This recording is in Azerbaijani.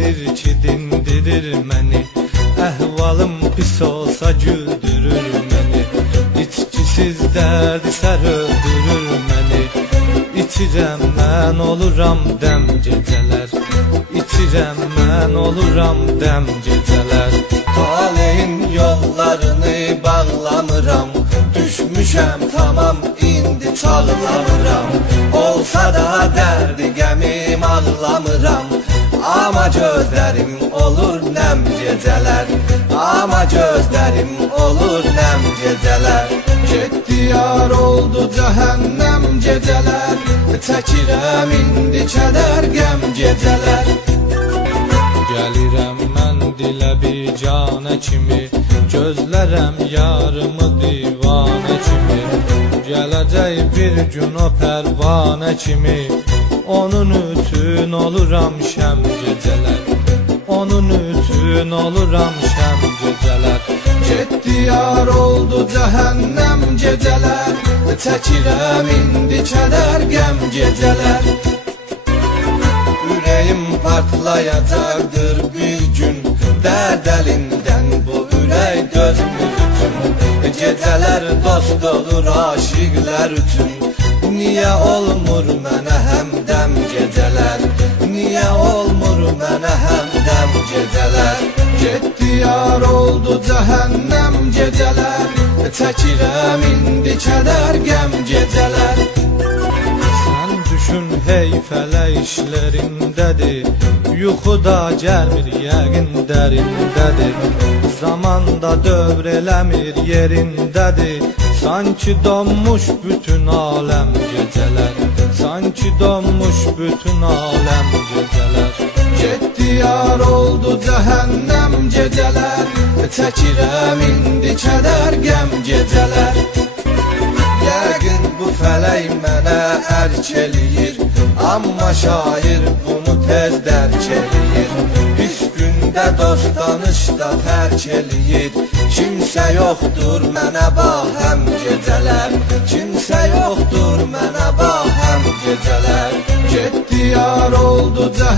şeydir ki dindirir məni. Əhvalım pis olsa güldürür məni. İçkisiz dərdi sər öldürür məni. İçirəm mən oluram dəm gecələr. İçirəm mən oluram dəm gecələr. Taleyin yollarını bağlamıram. Düşmüşəm tamam indi çağlamıram. Olsa da dərdi qəmim ağlamıram. Amma gözlərim olur nəm gecələr. Amma gözlərim olur nəm gecələr. Getdi yar oldu cəhənnəm gecələr. Çəkirəm indi kədər qəm gecələr. Gəlirəm mən dilə bicanə kimi. Gözlərəm yarımı divanə kimi. Gələcək bir gün o pərvanə kimi. Onun üçün oluram şəm gecələr. Onun üçün oluram şəm gecələr. Getdi yar oldu cəhənnəm gecələr. Çəkirəm indi kədər qəm gecələr. Ürəyim partlayacaqdır bir gün. Dərd əlindən bu ürək dözmür üçün. Gecələr dost olur aşiqlər üçün. Niyə olmur mənə həmdəm gecələr? Niyə olmur mənə həmdəm gecələr? Getdi yar oldu cəhənnəm gecələr. Çəkirəm indi kədər qəm gecələr. Sən düşün hey fələ işlərindədir. Yuxuda gəlmir yəqin dərindədir. Zamanda dövr eləmir yerindədir. Sanki donmuş bütün aləm gecələr. Sanki donmuş bütün aləm gecələr. Getdi yar oldu cəhənnəm gecələr. Çəkirəm indi kədər qəm gecələr. Yəqin bu fələk mənə ərk eləyir. Amma şair bunu tez dərk eləyir. Pis gündə dost danışda tərk eləyir. Kimsə yoxdur mənə bahəm gecələr. Kimsə yoxdur mənə bahəm gecələr. Getdi yar oldu cəhənnəm.